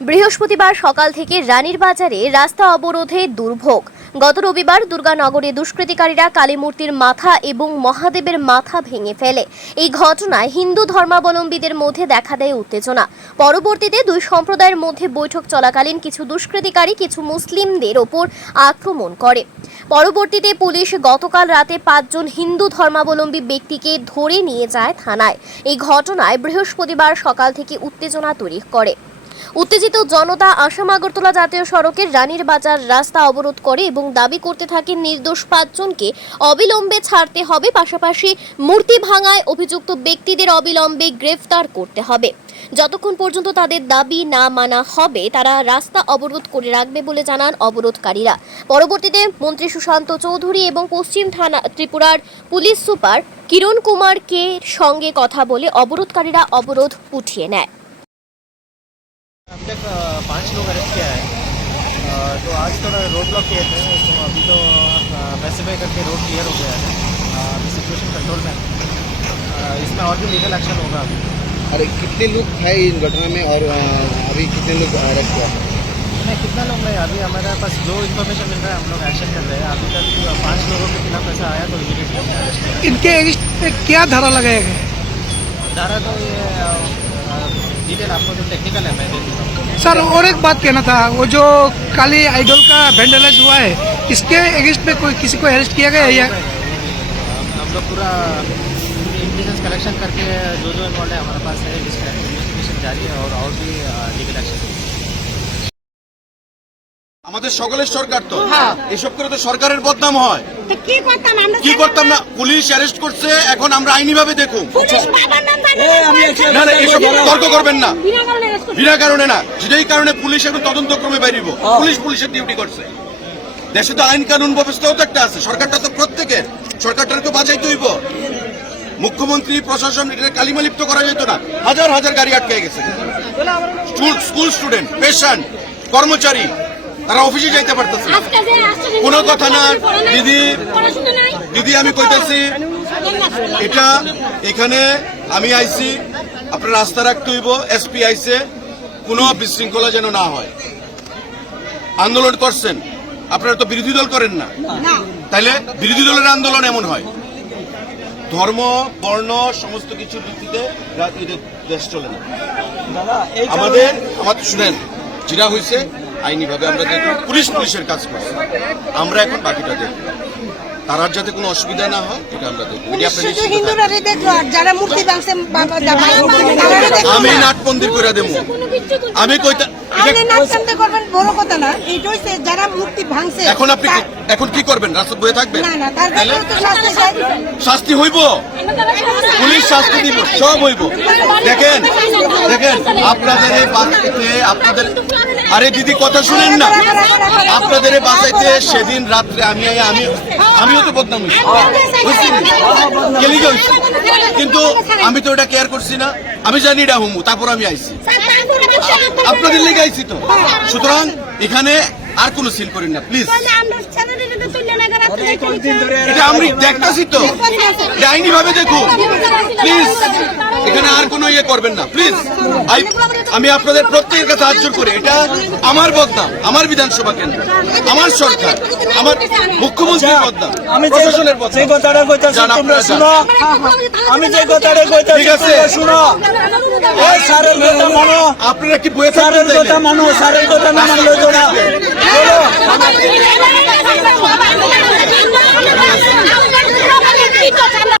বৃহস্পতিবার সকাল থেকে রানীর বাজারে রাস্তা অবরোধে দুর্ভোগ। গত রবিবার দুর্গানগরে দুষ্কৃতিকারীরা কালীমূর্তির মাথা এবং মহাদেবের মাথা ভেঙে ফেলে। এই ঘটনায় হিন্দু ধর্মাবলম্বীদের মধ্যে দেখা দেয় উত্তেজনা। পরবর্তীতে দুই সম্প্রদায়ের মধ্যে বৈঠক চলাকালীন কিছু দুষ্কৃতিকারী কিছু মুসলিমদের ওপর আক্রমণ করে। পরবর্তীতে পুলিশ গতকাল রাতে 5 জন হিন্দু ধর্মাবলম্বী ব্যক্তিকে ধরে নিয়ে যায় থানায়। এই ঘটনায় বৃহস্পতিবার সকাল থেকে উত্তেজনা তৈরি করে। উত্তেজিত জনতা আসাম আগরতলা জাতীয় সড়কের রানীর বাজার রাস্তা অবরোধ করে এবং দাবি করতে থাকে নির্দোষ 5 জনকে অবিলম্বে ছাড়তে হবে, পাশাপাশি মূর্তি ভাঙায় অভিযুক্ত ব্যক্তিদের অবিলম্বে গ্রেফতার করতে হবে। যতক্ষণ পর্যন্ত তাদের দাবি না মানা হবে তারা রাস্তা অবরোধ করে রাখবে বলে জানান অবরোধকারীরা। পরবর্তীতে মন্ত্রী সুশান্ত চৌধুরী এবং পশ্চিম থানা ত্রিপুরার পুলিশ সুপার কিরণ কুমারকে সঙ্গে কথা বলে অবরোধকারীরা অবরোধ উঠিয়ে নেয়। अब तक 5 लोग अरेस्ट किया है। तो आज थोड़ा रोड ब्लॉक किए थे, तो अभी तो पैसिफाई करके रोड क्लियर हो गया है। अभी सिचुएशन कंट्रोल में है। इसमें और भी लीगल एक्शन होगा अभी। अरे कितने लोग थे इन घटना में और अभी कितने लोग अरेस्ट हुआ? नहीं, कितना लोग नहीं, अभी हमारे पास जो इन्फॉर्मेशन मिल रहा है हम लोग एक्शन कर रहे हैं। अभी तक 5 लोगों के खिलाफ ऐसा आया तो इमीडिएटली अरेस्ट किया। इनके अगेंस्ट पे क्या धारा लगाया गया? धारा तो ये डिटेल आपको तो टेक्निकल है, मैं दे दूँगा। सर और एक बात कहना था, वो जो काली आइडल का वेंडलाइज हुआ है, इसके अगेंस्ट पे कोई किसी को अरेस्ट किया गया है या? हम लोग पूरा इंटेलिजेंस कलेक्शन करके जो इन्वॉल्व है हमारे पास है, इन्वेस्टिगेशन जारी है और भी लीगल एक्शन। আমাদের সকলের সরকার তো এসব করে তো সরকারের বদনাম হয়। কি করতাম না, পুলিশ অ্যারেস্ট করছে, এখন আমরা আইনি ভাবে দেখুন। না না, এসব তর্ক করবেন না, বিনা কারণে না, যেটাই কারণে পুলিশ এখন তদন্তক্রমে বাইরিব। পুলিশের ডিউটি করছে। দেশে তো আইন কানুন ব্যবস্থাও তো একটা আছে, সরকারটা তো প্রত্যেকের, সরকারটাকে বাঁচাইতে হইব। মুখ্যমন্ত্রী প্রশাসন এটা কালিমালিপ্ত করা যেত না। হাজার হাজার গাড়ি আটকে গেছে, স্কুল স্টুডেন্ট, পেশেন্ট, কর্মচারী তারা অফিসে যাইতে পারতেছে। কোনো কথা না দিদি, আমি কইতেছি এটা এখানে আমি আইছি, আপনার রাস্তা রাখতে হইব। এসপি আইছে, কোনো বিশৃঙ্খলা যেন না হয়। আন্দোলন করছেন, আপনারা তো বিরোধী দল করেন না, তাইলে বিরোধী দলের আন্দোলন এমন হয়। ধর্ম বর্ণ সমস্ত কিছুর ভিত্তিতে দেশ চলে না। আমাদের শুনেন, যেটা হয়েছে আইনিভাবে আমরা দেখব, পুলিশের কাজ করছে, আমরা এখন বাকিটা দেখব। তার যাতে কোনো অসুবিধা না হয় এটা আমরা দেখব। আমি নাট মন্দির করে দেবো, আমি এখন আপনি এখন কি করবেন? রাস্তা বয়ে থাকবেন? শাস্তি হইব, পুলিশ শাস্তি দিব, সব হইব। দেখেন আপনাদের এই বাঁচাইতে, আপনাদের আরে দিদি কথা শুনেন না, আপনাদের এই বাঁচাইতে সেদিন রাত্রে আমিও তো বদনাম হয়েছি, কিন্তু আমি তো এটা কেয়ার করছি না। আমি জানি এটা হুমু, তারপর আমি আইছি, আপনাদের লেগে আইছি তো। সুতরাং এখানে আর কোনো সিল করেন না প্লিজ। এটা আমি দেখতেছি তো, আইনি ভাবে দেখুন প্লিজ। এখানে আর কোনো ইয়ে করবেন না প্লিজ। আমি আপনাদের প্রত্যেকের কাছে হাত জোর করে, এটা আমার বদনাম, আমার বিধানসভা কেন্দ্র, আমার সরকার, আমার মুখ্যমন্ত্রীর বদনাম, প্রশাসনের বদনাম। ঠিক আছে, আপনারা কি বয়ে থাকবেন?